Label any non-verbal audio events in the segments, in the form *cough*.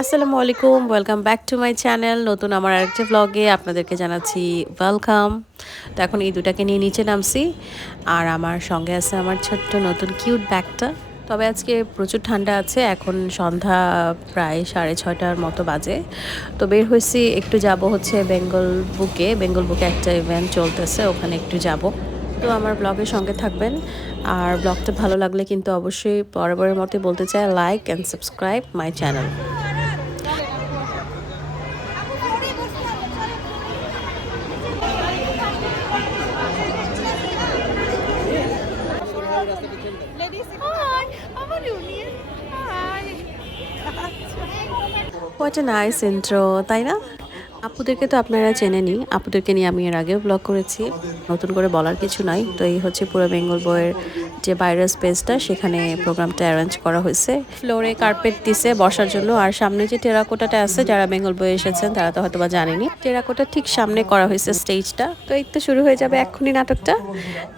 আসসালামু আলাইকুম welcome back to my channel নতুন আমার আরেকটা ব্লগে আপনাদেরকে জানাচ্ছি ওয়েলকাম তো এখন এই দুটাকে নিয়ে নিচে নামছি, আর আমার সঙ্গে আছে আমার ছোট্ট নতুন কিউট ব্যাগটা তবে আজকে প্রচুর ঠান্ডা আছে, এখন সন্ধ্যা প্রায় সাড়ে ছয়টার মতো বাজে। তো বের হয়েছি, একটু যাব হচ্ছে বেঙ্গল বুকে। বেঙ্গল বুকে একটা ইভেন্ট চলতেছে, ওখানে একটু যাব। তো আমার ব্লগের সঙ্গে থাকবেন, আর ব্লগটা ভালো লাগলে কিন্তু অবশ্যই বরাবরের মতো বলতে চাই like and subscribe my channel what a nice intro তাই না? আপুদেরকে তো আপনারা চেনেনি আপুদেরকে নিয়ে আমি এর আগেও ব্লগ করেছি। নতুন করে বলার কিছু নাই। তো এই হচ্ছে পুরো বেঙ্গল বইয়ের যে বাইরের স্পেসটা সেখানে প্রোগ্রামটা অ্যারেঞ্জ করা হয়েছে। ফ্লোরে কার্পেট দিছে বসার জন্য, আর সামনে যে টেরাকোটাটা আছে, যারা বেঙ্গল বই এসেছেন, তারা তো হয়তো বা জানেনি। টেরাকোটা ঠিক সামনে করা হয়েছে স্টেজটা তো এই তো শুরু হয়ে যাবে এক্ষুনি নাটকটা।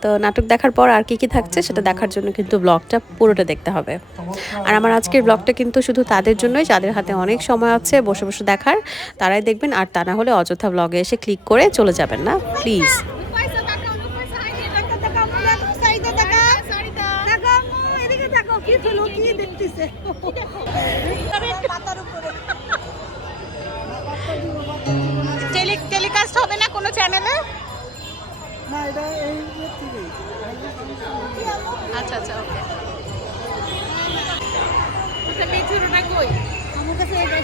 তো নাটক দেখার পর আর কি কি থাকছে, সেটা দেখার জন্য কিন্তু ব্লগটা পুরোটা দেখতে হবে। আর আমার আজকের ব্লগটা কিন্তু শুধু তাদের জন্যই, যাদের হাতে অনেক সময় আছে বসে বসে দেখার, তারাই দেখবেন। আর তা না হলে অযথা ব্লগে এসে ক্লিক করে চলে যাবেন না। প্লিজ পয়সা টাকা পয়সা আইডি টাকা টাকা মুলা সাইদা টাকা টাকা এদিকে হলো কি দেখতেছে। টেলিকাস্ট হবে না কোনো চ্যানেলে না এটা এই আচ্ছা আচ্ছা ওকে মিঠুরটা কই? আমার কাছে এটা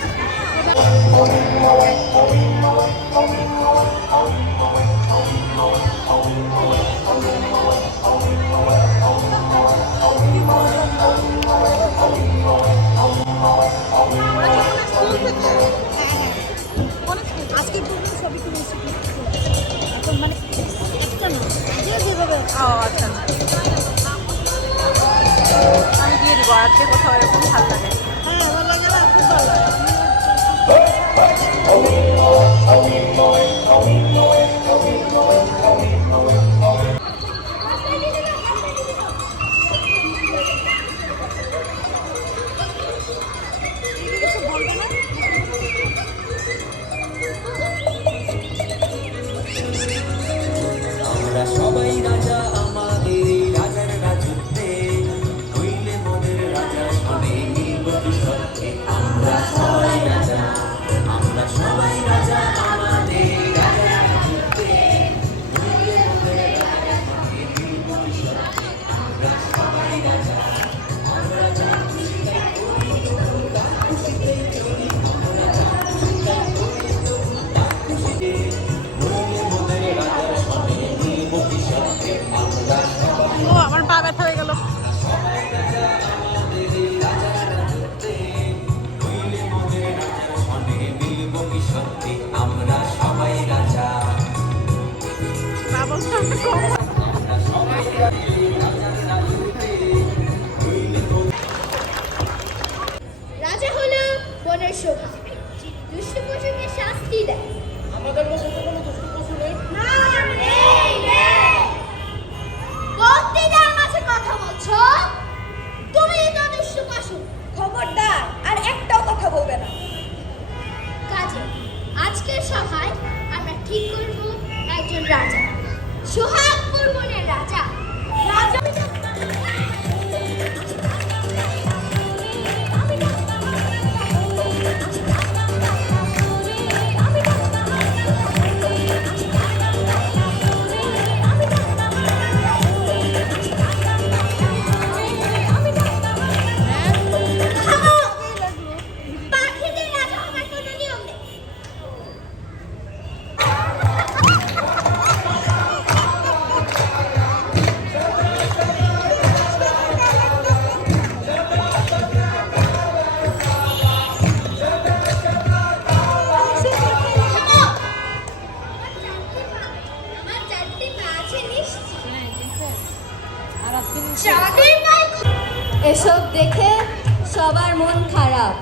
আমি দিয়ে দিব আজকে কোথাও এরকম ভালো লাগে? এসব দেখে সবার মন খারাপ।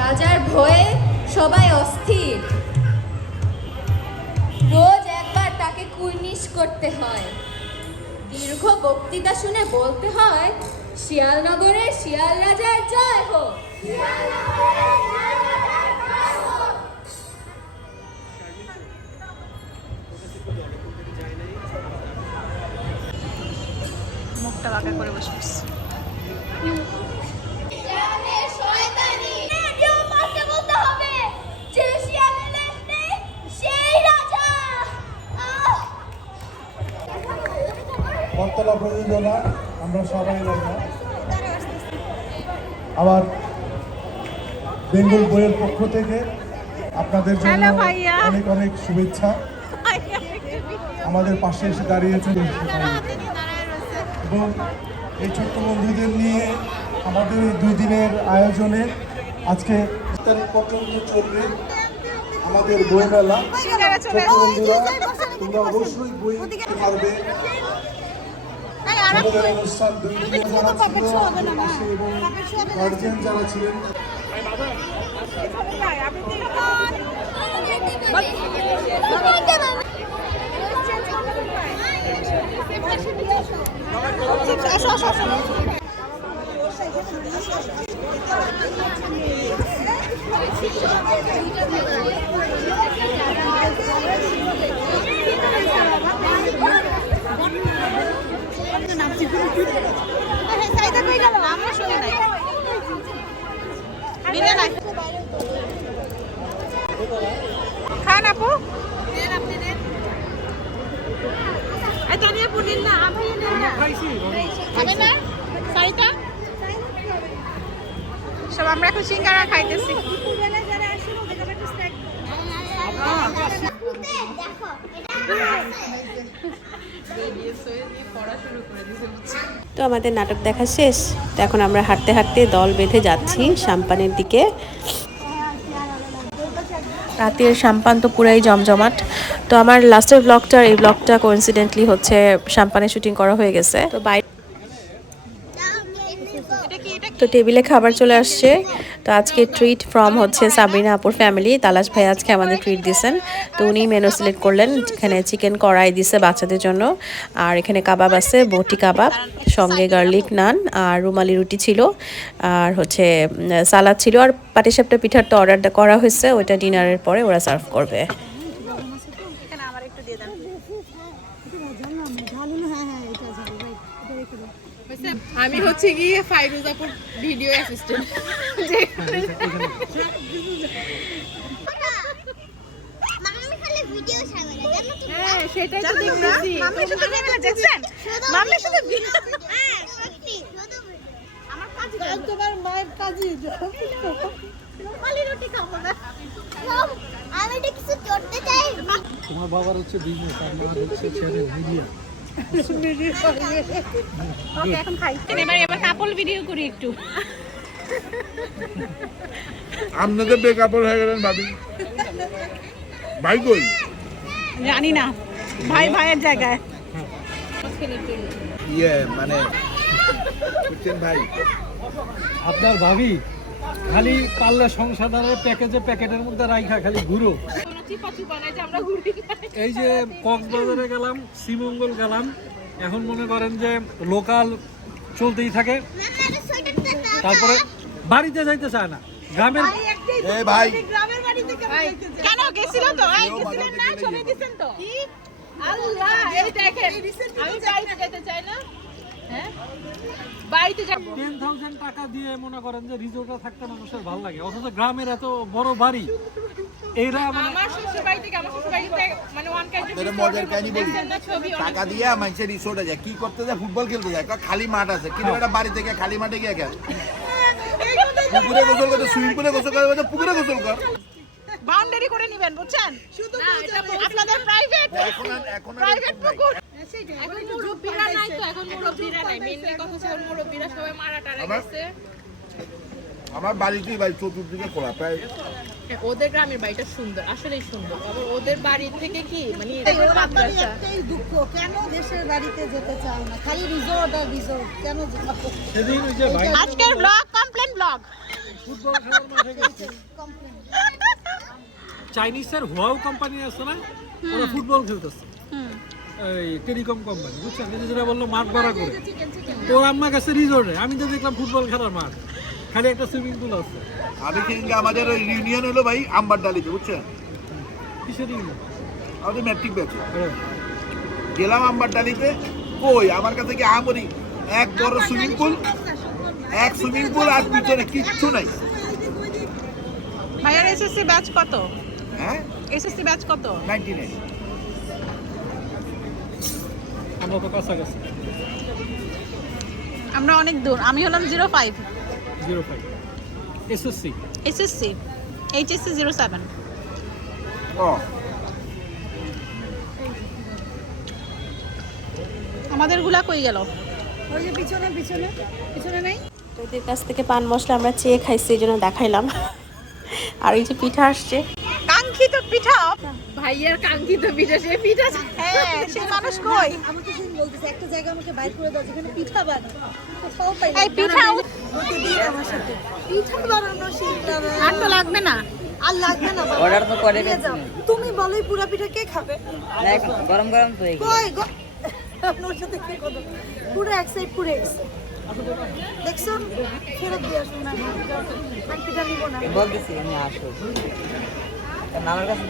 রাজার ভয়ে সবাই অস্থির। রোজ একবার তাকে কুর্নিশ করতে হয়। দীর্ঘ বক্তৃতা শুনে বলতে হয়, শিয়ালনগরের শিয়াল রাজার জয় হোক। বটতলা প্রযোজনা আমরা সবাই আবার বেঙ্গল বইয়ের পক্ষ থেকে আপনাদের জন্য অনেক অনেক শুভেচ্ছা। আমাদের পাশে এসে দাঁড়িয়েছেন। এবং এই ছোট্ট বন্ধুদের নিয়ে আমাদের এই দুই দিনের আয়োজনে আজকে পর্যন্ত চলবে আমাদের বই মেলা ছোট বন্ধুরা, তোমরা অবশ্যই বই পারবে। আমাদের অনুষ্ঠান দুই দিনের যারা এবং গার্জিয়ান যারা ছিলেন সাইদা কই গেল আমরা শুনি নাই বিনে নাই খান আপু দেন আপনি দেন এই জানিয়ে পুনিন না আমি নেন না খাবে না? সাইদা সব আমরা এখন সিঙ্গারা খাইতেছি। তো আমাদের নাটক দেখা শেষ। তো এখন আমরা হাঁটতে হাঁটতে দল বেঁধে যাচ্ছি সাম্পানের দিকে। রাতের সাম্পান তো পুরাই জমজমাট। তো আমার লাস্টের ব্লগটার এই ব্লগটা কোইন্সিডেন্টলি হচ্ছে সাম্পানে শুটিং করা হয়ে গেছে। তো বাইরে তো টেবিলে খাবার চলে আসছে। তো আজকে ট্রিট ফ্রম হচ্ছে সাবরিনা আপুর ফ্যামিলি তালাশ ভাই আজকে আমাদের ট্রিট দিয়েছেন তো উনি মেনু সিলেক্ট করলেন এখানে চিকেন কড়াই দিছে বাচ্চাদের জন্য। আর এখানে কাবাব আছে, বটি কাবাব, সঙ্গে গার্লিক নান আর রুমালি রুটি ছিল। আর হচ্ছে সালাদ ছিল। আর পাটিসাপটা পিঠার তো অর্ডার করা হয়েছে, ওইটা ডিনারের পরে ওরা সার্ভ করবে। আমি হচ্ছে গিয়ে ফাইরুজাপুর ভিডিও অ্যাসিস্ট্যান্ট হ্যাঁ সেটাই তো দেখতেছি। শুধু হ্যাঁ তোমার মায়ের কাজই রুটি খাব না। আমি কিছু চড়তে চাই। তোমার বাবার হচ্ছে বিজনেস আর মার হচ্ছে ছেলে মিডিয়া ওকে এখন খাই। এবার এবার কাপল ভিডিও করি একটু। আপনাদের বেকাপড় হয়ে গেলেন ভাবি। ভাই কই? জানি না। ভাই ভাইয়ের জায়গায়। ইয়ে মানে বুঝছেন ভাই। আপনার ভাবি খালি পাল্লা সংসারের প্যাকেজে প্যাকেটের মধ্যে রাইখা খালি ঘুরো। এই যে কক্সবাজারে গেলাম শ্রীমঙ্গল গেলাম এখন মনে করেন যে লোকাল চলতেই থাকে। তারপরে বাড়িতে যাইতে চায় না গ্রামের এ ভাই। গ্রামের বাড়ি থেকে কেন গেছিল তো? না? ছবি দিছেন তো? আল্লাহ এই দেখেন আমি বাড়িতে যেতে চাই না। বাড়িতে টেন থাউজেন্ড টাকা দিয়ে মনে করেন যে রিসোর্টে থাকতে মানুষের ভালো লাগে। অথচ গ্রামের এত বড় বাড়ি এরা মানে আমার শ্বশুর বাড়ি থেকে আমার শ্বশুর বাড়িতে মানে ওয়ান কাইন্ড তোদের মজার কাহিনী বলি। টাকা দিয়ে মানুষের রিসোর্টে যায়। কি করতে যায়? ফুটবল খেলতে যায়। কয় খালি মাঠ আছে। কিন্তু একটা বাড়ি থেকে খালি মাঠে গিয়ে খেল। পুকুরে গোসল করতে সুইমিং পুলে গোসল করে পুকুরে গোসল কর। বাউন্ডারি করে নেবেন বুঝছেন? শুধু আপনাদের প্রাইভেট এখন এখন প্রাইভেট পুকুর। এখন মুরব্বীরা নাই তো এখন মুরব্বীরা নাই। মেনলি কথা হচ্ছে এখন মুরব্বীরা সবাই মারা টারা আমার- গেছে। আমার বাড়িতেই ভাই চতুর্দিকে খোলা প্রায় হ্যাঁ, ওদের গ্রামের বাড়িটা সুন্দর আসলেই সুন্দর। আবার ওদের বাড়ি থেকে কি মানে দুঃখ কেন দেশের বাড়িতে যেতে চাও না? খালি রিসোর্ট আর রিসোর্ট কেন যাব সেদিন যে ভাই আজকের ব্লগ কমপ্লেন ব্লগ ফুটবল খেলার মাঠে গেছে। চাইনিজের হুয়াও কোম্পানি আছে না? ওরা ফুটবল খেলতেছে। টেলিকম কোম্পানি বুঝছেন? কিন্তু বলল মাঠ ভাড়া করে। তোর আমার কাছে রিজোর্টে আমি তো দেখলাম ফুটবল খেলার মাঠ। খালি একটা সুইমিং পুল আছে। আমি সেদিনকে আমাদের ওই ইউনিয়ন হলো ভাই আম্বার ডালিতে বুঝছেন? কিসের ইউনিয়ন আমাদের ম্যাট্রিক ব্যাচ গেলাম আম্বার ডালিতে। কই? আমার কাছে কি আমরি এক বড় সুইমিং পুল এক সুইমিং পুল আর পিছনে কিচ্ছু নাই। ভাইয়ার এসএসসি ব্যাচ কত? হ্যাঁ? এসএসসি ব্যাচ কত? 99 তো কাছাকাছি? আমরা অনেক দূর। আমি হলাম zero five. Zero five. SSC? SSC. HSC zero seven. ও। আমাদেরগুলা? কই গেল ওদের কাছ থেকে পান মশলা আমরা চেয়ে খাইছি এই জন্য দেখাইলাম। আর এই যে পিঠা আসছে। কাঙ্ক্ষিত পিঠা। ভাইয়ার কাঙ্ক্ষিত পিঠা সে পিঠা হ্যাঁ সেই মানুষ কই? বলতেছে একটা জায়গা আমাকে বাইর করে দাও যেখানে পিঠা বানায় কোথাও পাই। এই পিঠা ওকে দিয়ে আমার সাথে। পিঠা বানানো শিখতে আর তো লাগবে না। আর লাগবে না অর্ডার তো করে তুমি বলো এই পুরা পিঠা কে খাবে? গরম গরম তো কই আপনার সাথে কে কথা পুরো এক সাইড পুরো এক। দেখছ? ফেরত দিয়ে আসুন না। আমি পিঠা নিব না। বলতেছি আমি আসো কারণ আমার কাছে।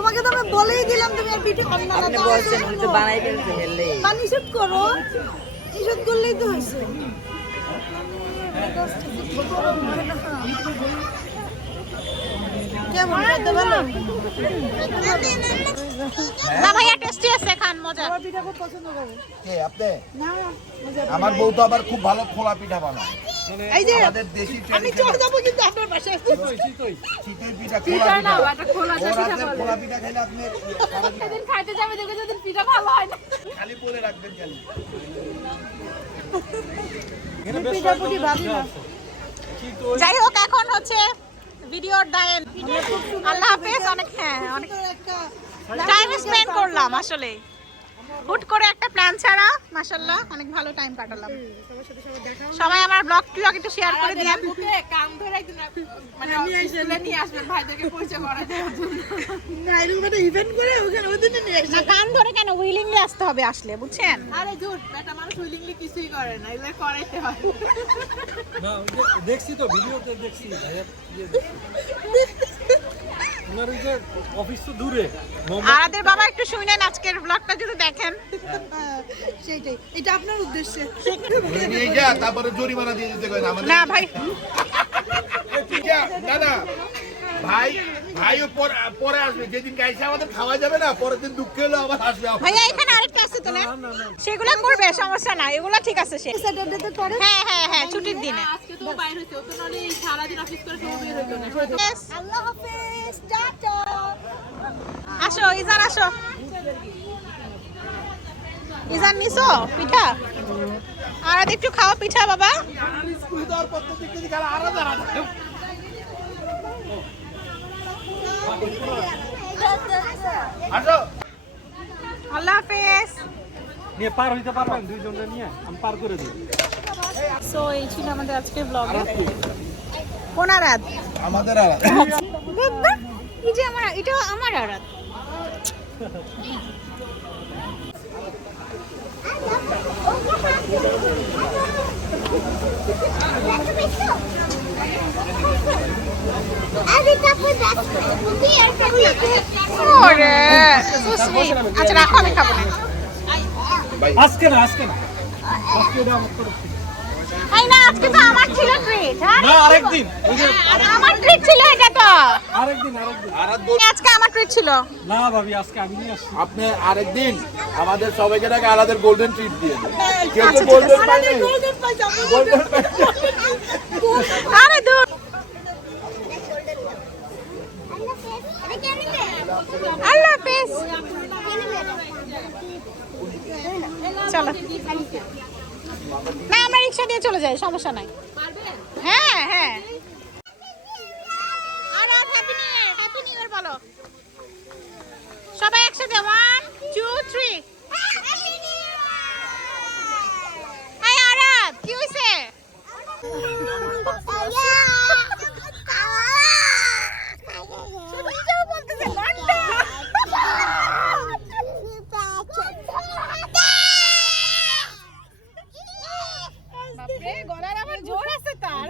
তোমাকে তো আমি বলেই দিলাম তুমি আর পিঠে অন্য না। আপনি বলছেন উনি তো বানাই ফেলছে হেললে বা নিষেধ করো। নিষেধ করলেই তো হয়েছে। কেমন খেতে ভালো? না ভাইয়া টেস্টি আছে খান মজা। আমার পিঠা খুব পছন্দ করে। কে আপনি? না না আমার বউ তো আবার খুব ভালো খোলা পিঠা বানায়। এই যে আমি চলে যাব কিন্তু আপনার বাসায়। শীতের পিঠা পিঠা ওর হাতের খোলা পিঠা খাইলে আপনি সেদিন খাইতে যাবে দেখে যদি পিঠা ভালো হয় না। খালি বলে রাখবেন খালি। পিঠা পুটি ভাবি না যাই হোক এখন হচ্ছে ভিডিওর ডায়েন আল্লাহ হাফেজ অনেক হ্যাঁ অনেক টাইম স্পেন্ড করলাম আসলে হুট করে একটা প্ল্যান ছাড়া মাশাল্লাহ অনেক ভালো টাইম কাটালাম। সবাই আমার ব্লগ টুলগ একটু শেয়ার করে বুকে কাম ধরে একদিন মানে স্কুলে নিয়ে আসবেন ভাইদেরকে পরিচয় করাই জন্য। না এরকম একটা ইভেন্ট করে ওখানে ওদিনে নিয়ে আসি না কান ধরে কেন? উইলিংলি আসতে হবে আসলে বুঝছেন? আরে ঝুট বেটা মানুষ উইলিংলি কিছুই করে না এগুলো করাইতে হয়। না দেখছি তো ভিডিওতে দেখছি ভাইয়া ইয়ে দেখছি। *laughs* ওনার ওই যে অফিস তো দূরে আমাদের বাবা একটু শুনেন আজকের ব্লগটা যদি দেখেন। সেইটাই এটা আপনার উদ্দেশ্যে। নিয়ে যা তারপরে জরিমানা দিয়ে দিতে করেন আমাদের? না ভাই। যা, না না। ভাই ভাইও পরে পরে আসবে যেদিন গাইছে আমাদের খাওয়া যাবে না পরের দিন দুঃখ হলো আবার আসবে। ভাইয়া এখানে আরেকটা আছে তো না? সেগুলো করবে সমস্যা নাই এগুলো ঠিক আছে সে। স্যাটারডেতে করে হ্যাঁ হ্যাঁ হ্যাঁ ছুটির দিনে। আজকে তো বাইর হইছে ও তো নলে সারাদিন অফিস করে বের হইতো না। আল্লাহ হাফেজ। আসো ইজান আসো। ইজান নিছো পিঠা? আর একটু খাও পিঠা বাবা। আল্লাহ হাফেজ। নিয়ে পার হইতে পারবেন দুইজনকে নিয়ে আমি পার করে দিই সো এই ছিল আমাদের আজকের ব্লগ কোন আরাত আমাদের এই যে আমার এটা আমার আরাত। আচ্ছা রাখো আমি খাব না। আজকে না আজকে না। আজকে এটা আমার তরফ থেকে। এই না আজকে তো আমার ছিল ট্রিট হ্যাঁ? না আরেকদিন। আমার ট্রিট ছিল আরেকদিন আরেকদিন। আজকে আমার ট্রিট ছিল। না ভাবি আজকে আমি নিয়ে আসছি। আপনি আরেকদিন আমাদের সবাইকে আলাদা গোল্ডেন ট্রিট দিয়ে দেন। কেউ তো আচ্ছা, গোল্ডেন আছে। গোল্ডেন পাইছে আরে দূর। আল্লাহ হাফেজ। চলো। না আমরা রিক্সা দিয়ে চলে যাই সমস্যা নাই। হ্যাঁ হ্যাঁ। সবাই একসাথে ওয়ান টু থ্রি হাই জোর আছে তার।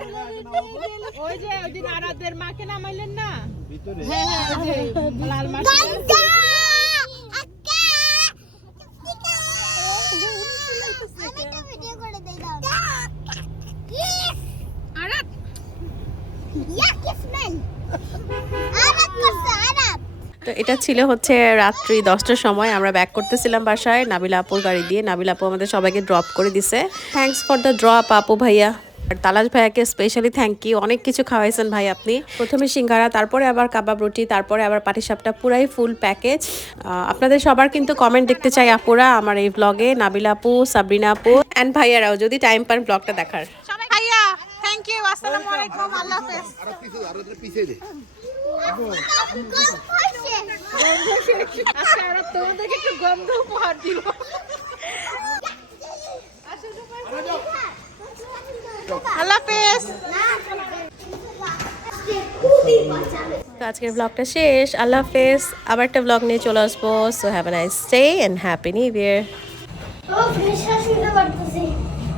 ওই যে ওই দিন আরাদের মাকে নামাইলেন না? ভিতরে। হ্যাঁ, হ্যাঁ লাল মাটি তো এটা ছিল হচ্ছে রাত্রি দশটার সময় আমরা ব্যাক করতেছিলাম বাসায়। নাবিলা আপুর গাড়ি দিয়ে। নাবিলা আপু আমাদের সবাইকে ড্রপ করে দিছে। থ্যাঙ্কস ফর দ্য ড্রপ আপু ভাইয়া। আর তালাশ ভাইয়াকে স্পেশালি থ্যাংক ইউ অনেক কিছু খাওয়াইছেন ভাই আপনি। প্রথমে সিঙ্গারা তারপরে আবার কাবাব রুটি তারপরে আবার পাটিসাপটা পুরাই ফুল প্যাকেজ আপনাদের সবার কিন্তু কমেন্ট দেখতে চাই আপুরা আমার এই ব্লগে নাবিলা আপু সাবরিনা আপু অ্যান্ড ভাইয়ারাও যদি টাইম পান ব্লগটা দেখার। ভাইয়া থ্যাংক ইউ আসসালামু আলাইকুম আল্লাহ হাফেজ। আজকের ব্লগটা শেষ। আল্লাহ হাফেজ। আবার একটা ব্লগ নিয়ে চলে আসব। So have a nice day and happy new year